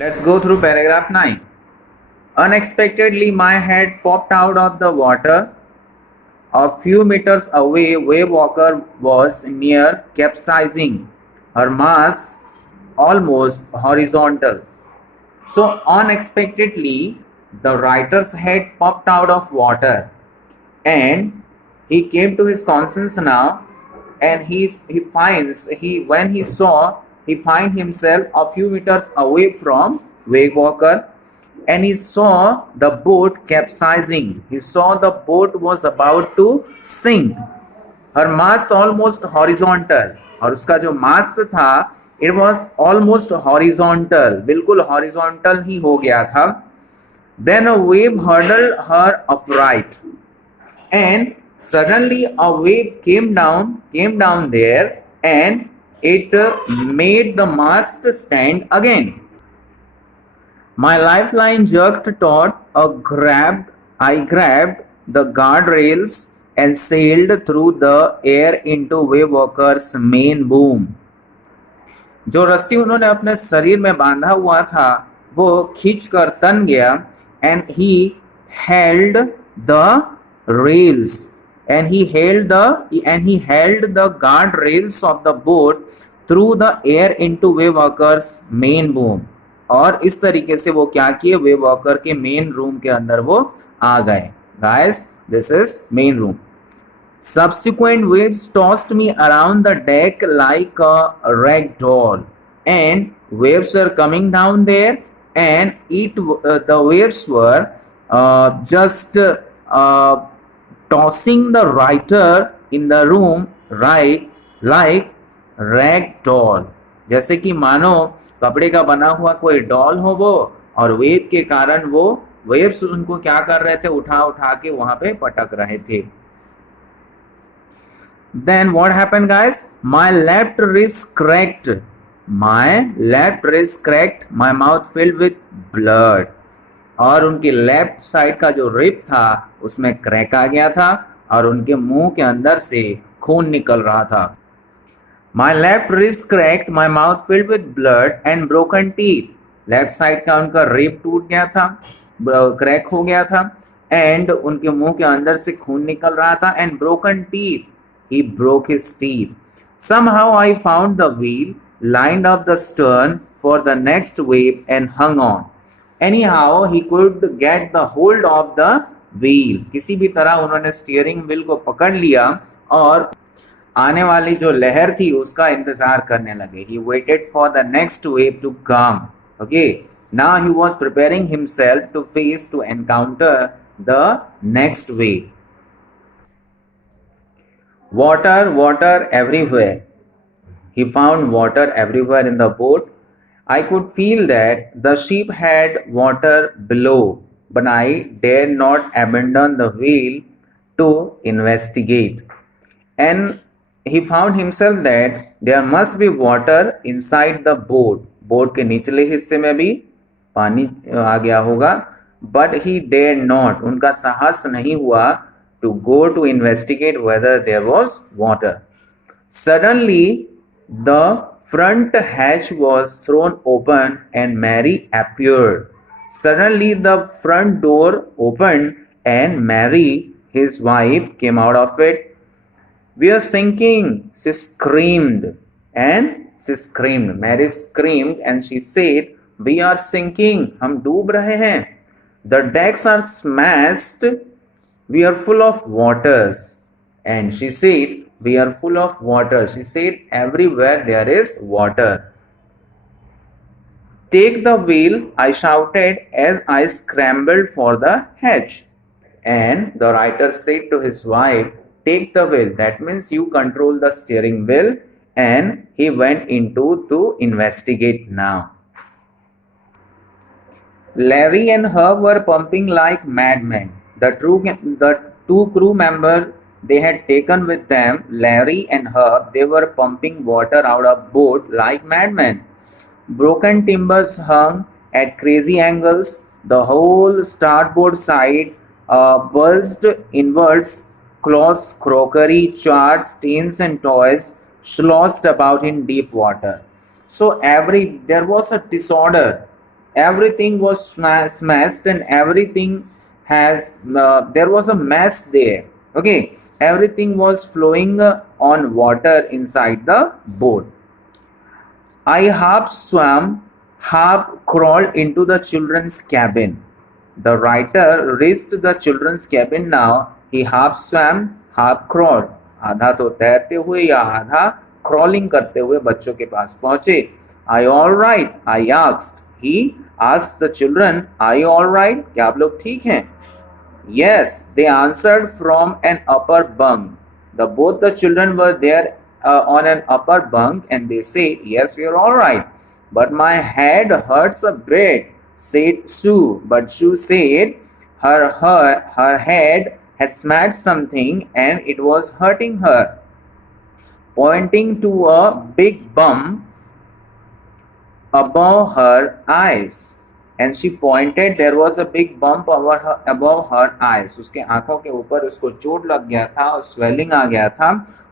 Let's go through paragraph 9. Unexpectedly, my head popped out of the water. A few meters away, wave walker was near capsizing, her mass almost horizontal. So, unexpectedly, the writer's head popped out of water, and he came to his conscience now, and he finds he find himself a few meters away from wave walker, and he saw the boat capsizing. He saw the boat was about to sink. Her mast almost horizontal, और उसका जो मास्ट था it was almost horizontal, बिल्कुल horizontal ही हो गया था. Then a wave hurdled her upright, and suddenly a wave came down there, and it made the mast stand again. My lifeline jerked taut. I grabbed the guardrails and sailed through the air into wave walker's main boom. जो रस्सी उन्होंने अपने शरीर में बांधा हुआ था वो खींचकर तन गया, and he held the rails and he held the guard rails of the boat through the air into wave walker's main boom. और इस तरीके से वो क्या किए, वेव वॉकर के मेन रूम के अंदर वो आ गए. Guys, this is main room. Subsequent waves tossed me around the deck like a rag doll, and waves were coming down there, and the waves were just tossing the writer in the room like rag doll. जैसे कि मानो कपड़े का बना हुआ कोई doll हो वो, और वेव के कारण वो वेव्स उनको क्या कर रहे थे, उठा उठा के वहां पे पटक रहे थे. Then what happened, guys? My left ribs cracked. My mouth filled with blood. और उनकी लेफ्ट साइड का जो रिब था उसमें क्रैक आ गया था और उनके मुंह के अंदर से खून निकल रहा था. My left ribs cracked, my mouth filled with blood and broken teeth. Left side का उनका रिब टूट गया था, क्रैक हो गया था, एंड उनके मुंह के अंदर से खून निकल रहा था. And broken teeth, he broke his teeth. Somehow I found the wheel, lined up the stern for the next wave and hung on. Anyhow he could get the hold of the wheel. किसी भी तरह उन्होंने steering wheel को पकड़ लिया और आने वाली जो लहर थी उसका इंतजार करने लगे. He waited for the next wave to come. Okay, now he was preparing himself to encounter the next wave. Water everywhere. He found water everywhere in the boat. I could feel that the ship had water below, but I dared not abandon the wheel to investigate. And he found himself that there must be water inside the boat. Boat के निचले हिस्से में भी पानी आ गया होगा. But he dared not, उनका साहस नहीं हुआ to go to investigate whether there was water. Suddenly, the front hatch was thrown open and Mary appeared. Suddenly, the front door opened and Mary, his wife, came out of it. We are sinking, she screamed. Mary screamed and she said, we are sinking, हम डूब रहे हैं. The decks are smashed, we are full of waters. And she said, we are full of water. She said, everywhere there is water. Take the wheel, I shouted as I scrambled for the hatch. And the writer said to his wife, take the wheel. That means you control the steering wheel. And he went into to investigate now. Larry and Herb were pumping like madmen. The two crew members they had taken with them, Larry and Herb, they were pumping water out of boat like madmen. Broken timbers hung at crazy angles. The whole starboard side bulged inwards. Cloths, crockery, charts, tins and toys sloshed about in deep water. So there was a disorder everything was smashed and everything has there was a mess there. Okay, everything was flowing on water inside the boat. I half swam, half crawled into the children's cabin. The writer reached the children's cabin now. He half swam, half crawled. आधा तो तैरते हुए या आधा crawling करते हुए बच्चों के पास पहुंचे. Are you all right? I asked. He asked the children, Are you all right? क्या आप लोग ठीक हैं? Yes, they answered from an upper bunk. Both the children were there on an upper bunk, and they said, Yes, we are all right. But my head hurts a bit, said Sue. But Sue said her head had smashed something and it was hurting her, pointing to a big bump above her eyes. And she pointed, there was a big bump above her eyes. उसके आंखों के ऊपर उसको चोट लग गया था और swelling आ गया था.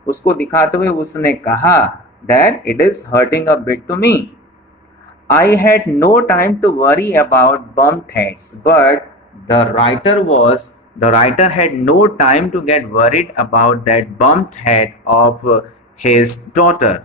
उसको दिखाते हुए उसने कहा that it is hurting a bit to me. I had no time to worry about bumped heads, but the writer had no time to get worried about that bumped head of his daughter.